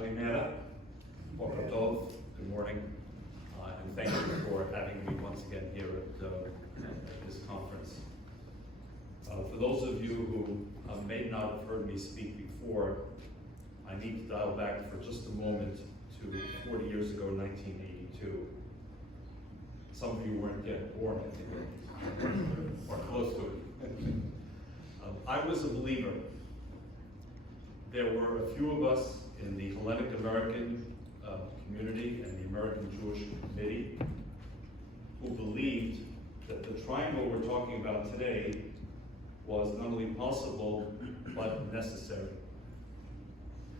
Kalimera, Boker Tov, good morning, and thank you for having me once again here at this conference. For those of you who may not have heard me speak before, I need to dial back for just a moment to 40 years ago, 1982. Some of you weren't yet born, I think, or close to it. I was a believer. There were a few of us in the Hellenic American community and the American Jewish Committee who believed that the triangle we're talking about today was not only possible, but necessary.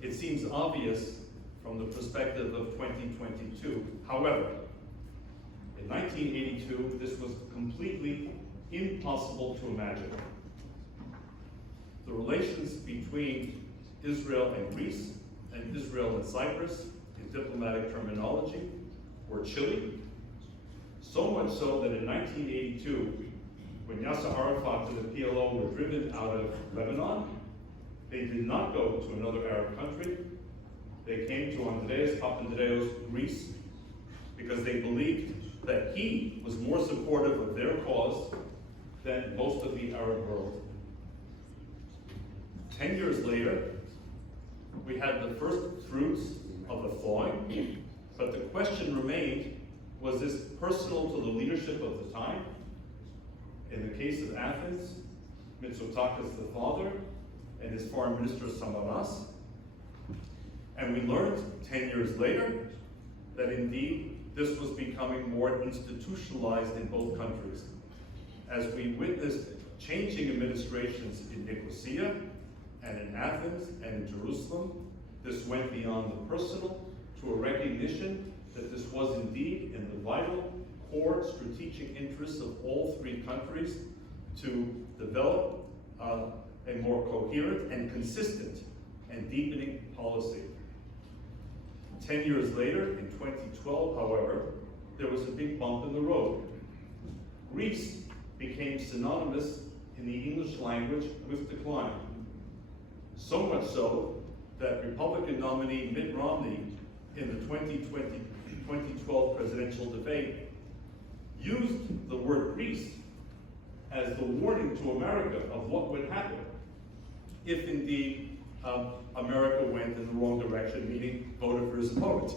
It seems obvious from the perspective of 2022. However, in 1982, this was completely impossible to imagine. The relations between Israel and Greece, and Israel and Cyprus, in diplomatic terminology, were chilly. So much so that in 1982, when Yasser Arafat and the PLO were driven out of Lebanon, they did not go to another Arab country. They came to Andreas Papandreou's Greece because they believed that he was more supportive of their cause than most of the Arab world. 10 years later, we had the first fruits of the thawing, but the question remained, was this personal to the leadership of the time? In the case of Athens, Mitsotakis the father and his foreign minister Samaras. And we learned 10 years later that indeed this was becoming more institutionalized in both countries. As we witnessed changing administrations in Nicosia and in Athens and in Jerusalem, this went beyond the personal to a recognition that this was indeed in the vital core strategic interests of all three countries to develop a more coherent and consistent and deepening policy. 10 years later, in 2012, however, there was a big bump in the road. Greece became synonymous in the English language with decline. So much so that Republican nominee Mitt Romney in the 2012 presidential debate used the word Greece as the warning to America of what would happen if indeed America went in the wrong direction, meaning voted for his opponent.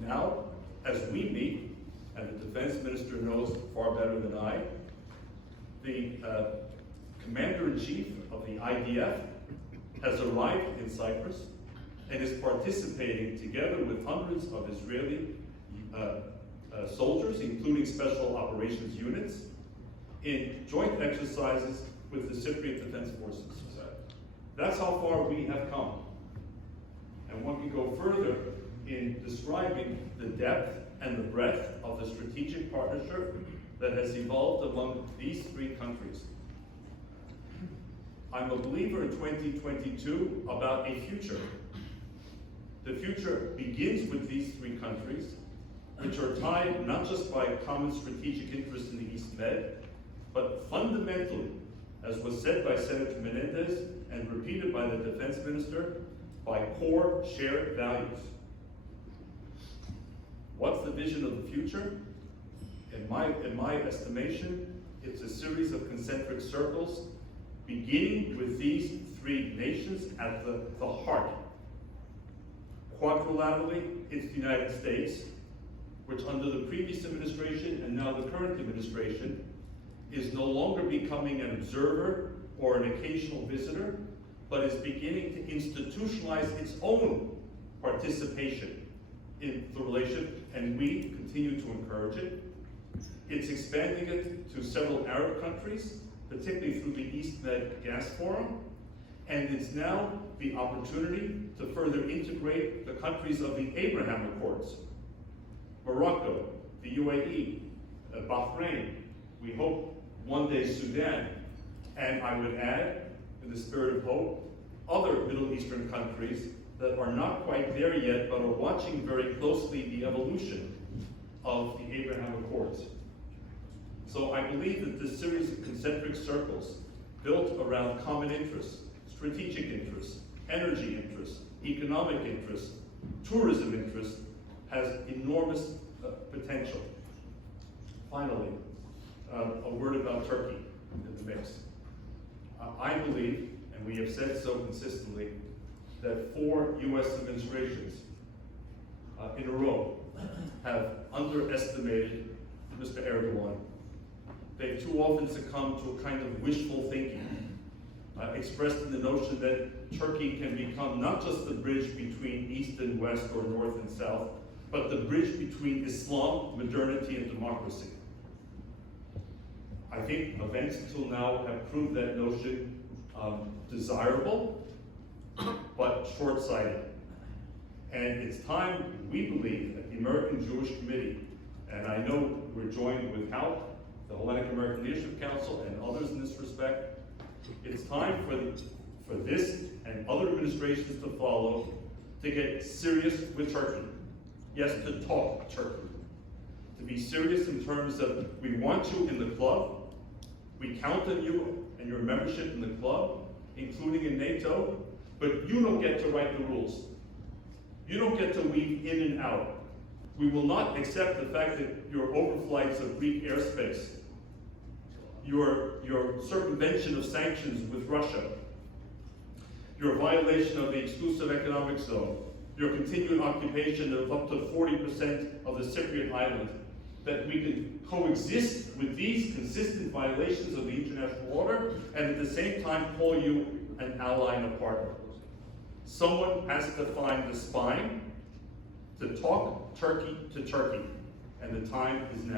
Now, as we meet, and the defense minister knows far better than I, the commander-in-chief of the IDF has arrived in Cyprus and is participating together with hundreds of Israeli soldiers, including special operations units, in joint exercises with the Cypriot Defense Forces. That's how far we have come. And one can go further in describing the depth and the breadth of the strategic partnership that has evolved among these three countries. I'm a believer in 2022 about a future. The future begins with these three countries, which are tied not just by common strategic interests in the East Med, but fundamentally, as was said by Senator Menendez and repeated by the defense minister, by core shared values. What's the vision of the future? In my estimation, it's a series of concentric circles, beginning with these three nations at the heart. Quadrilaterally, it's the United States, which under the previous administration and now the current administration is no longer becoming an observer or an occasional visitor, but is beginning to institutionalize its own participation in the relationship, and we continue to encourage it. It's expanding it to several Arab countries, particularly through the East Med Gas Forum, and it's now the opportunity to further integrate the countries of the Abraham Accords. Morocco, the UAE, Bahrain, we hope one day Sudan, and I would add, in the spirit of hope, other Middle Eastern countries that are not quite there yet, but are watching very closely the evolution of the Abraham Accords. So I believe that this series of concentric circles built around common interests, strategic interests, energy interests, economic interests, tourism interests, has enormous potential. Finally, a word about Turkey in the mix. I believe, and we have said so consistently, that 4 US administrations in a row have underestimated Mr. Erdogan. They too often succumb to a kind of wishful thinking, expressed in the notion that Turkey can become not just the bridge between East and West or North and South, but the bridge between Islam, modernity, and democracy. I think events until now have proved that notion desirable, but short-sighted. And it's time, we believe, at the American Jewish Committee, and I know we're joined with HALC, the Hellenic American Leadership Council, and others in this respect, it's time for this and other administrations to follow to get serious with Turkey. Yes, to talk Turkey. To be serious in terms of, we want you in the club, we count on you and your membership in the club, including in NATO, but you don't get to write the rules. You don't get to weave in and out. We will not accept the fact that your overflights of Greek airspace, your circumvention of sanctions with Russia, your violation of the exclusive economic zone, your continued occupation of up to 40% of the Cypriot island, that we can coexist with these consistent violations of the international order and at the same time call you an ally and a partner. Someone has to find the spine to talk Turkey to Turkey, and the time is now.